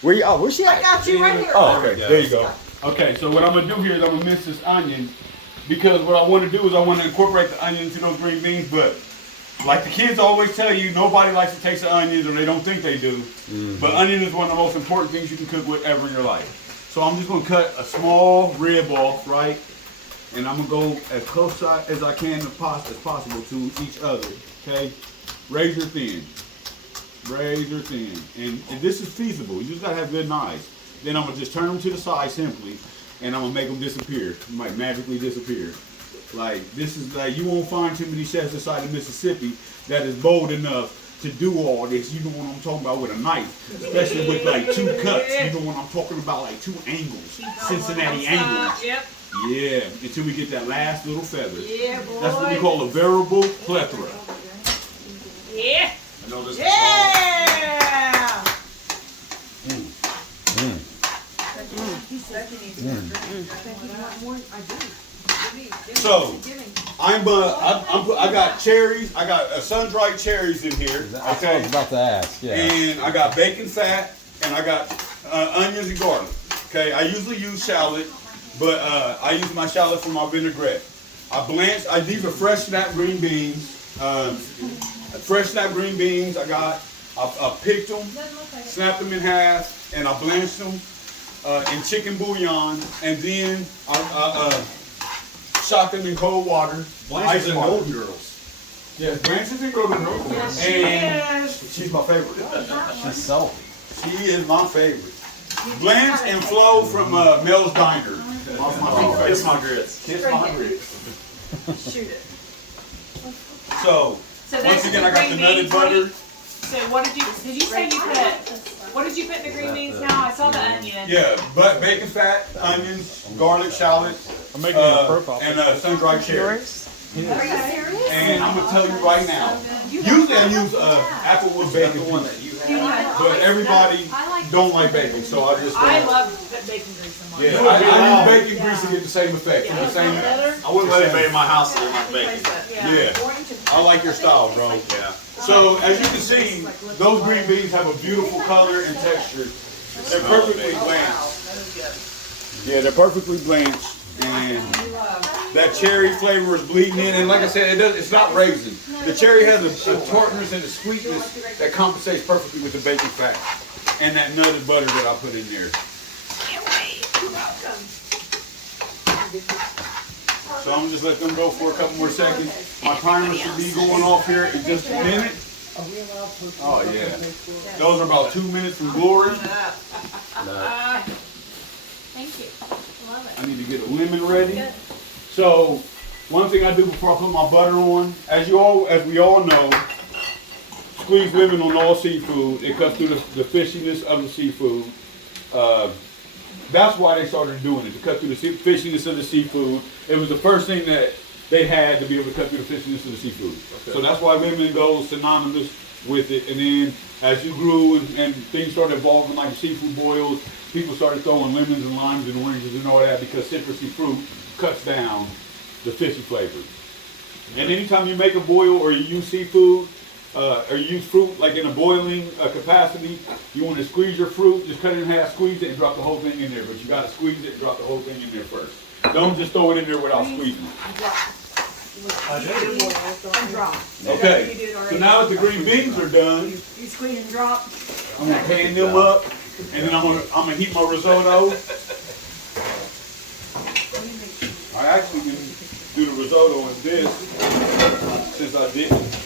Where you? Oh, where's she at? I got you right here. Oh, okay. There you go. Okay, so what I'm gonna do here is I'm gonna mince this onion because what I want to do is I want to incorporate the onion into those green beans. But like the kids always tell you, nobody likes to taste the onions, or they don't think they do. But onion is one of the most important things you can cook with ever in your life. So I'm just gonna cut a small rib off, right? And I'm gonna go as close as I can as possible to each other. Okay, razor thin. Razor thin, and this is feasible. You just gotta have good knives. Then I'm gonna just turn them to the side simply, and I'm gonna make them disappear. Might magically disappear. Like this is like you won't find too many chefs inside of Mississippi that is bold enough to do all this. You know what I'm talking about with a knife, especially with like two cuts. You know what I'm talking about, like two angles, Cincinnati angles. Yep. Yeah, until we get that last little feather. Yeah, boy. That's what we call a variable plethora. Yeah. I know this. Yeah. So I got cherries. I got sun-dried cherries in here. That's what I was about to ask. Yeah. And I got bacon fat, and I got onions and garlic. Okay, I usually use shallot, but I use my shallot for my vinaigrette. These are fresh snap green beans. Fresh snap green beans. I picked them, snapped them in half, and I blanched them in chicken bouillon, and then I shot them in cold water. Blanches and Golden Girls. Yes, Blanches and Golden Girls. And she's my favorite. She's salty. She is my favorite. Blanche and Flo from Mel's Diner. Kiss my grits. Kiss my grits. Shoot it. So once again, I got the nutted butter. So what did you say you put? What did you put in the green beans now? I saw the onion. Yeah, but bacon fat, onions, garlic, shallot, I'm making a profile. and sun-dried cherries. Are you serious? And I'm gonna tell you right now. Usually I use applewood bacon, but everybody don't like bacon, so I just. I love bacon grease in mine. Yeah, I use bacon grease to get the same effect. The same. I wouldn't let anybody in my house that didn't like bacon. Yeah, I like your style, bro. Yeah. So as you can see, those green beans have a beautiful color and texture. They're perfectly blanched. Yeah, they're perfectly blanched, and that cherry flavor is bleeding in. And like I said, it's not raisin. The cherry has a tartness and a sweetness that compensates perfectly with the bacon fat and that nutted butter that I put in there. So I'm gonna just let them go for a couple more seconds. My timer should be going off here in just a minute. Oh yeah. Those are about 2 minutes from glory. Thank you. Love it. I need to get a lemon ready. So one thing I do before I put my butter on, as we all know, squeeze lemon on all seafood. It cuts through the fishiness of the seafood. That's why they started doing it, to cut through the fishiness of the seafood. It was the first thing that they had to be able to cut through the fishiness of the seafood. Okay. So that's why lemon goes synonymous with it. And then as you grew and things started evolving like seafood boils, people started throwing lemons and limes and oranges and all that because citrusy fruit cuts down the fishy flavor. And anytime you make a boil or you use seafood, or you use fruit like in a boiling capacity, you want to squeeze your fruit, just cut it in half, squeeze it, and drop the whole thing in there. But you got to squeeze it and drop the whole thing in there first. Don't just throw it in there without squeezing it. Okay, so now that the green beans are done, You squeeze and drop. I'm gonna pan them up, and then I'm gonna heat my risotto. I actually can do the risotto in this since I didn't.